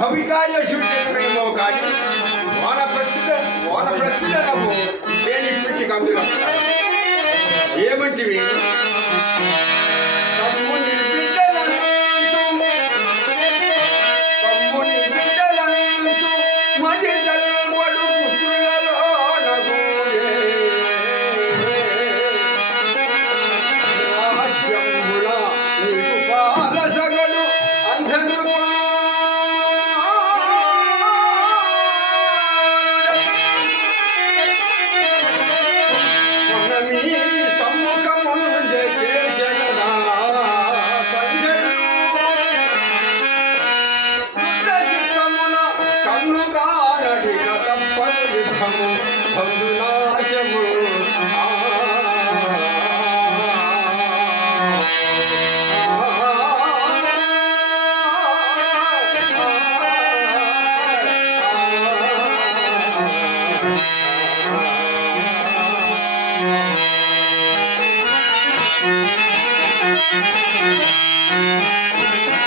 శివుడేమో కానీ వాన ప్రస్తుత వాన ప్రస్తుత నాకు నేను ఇప్పటి కంపెనీ ఏమంటివి? మనమీ సమ్ముఖముందే చేసెదనా సంజయుడు. యుద్ధచిత్తమున కన్ను కానడి తప్పదు యుద్ధము బంధునాశము Thank you.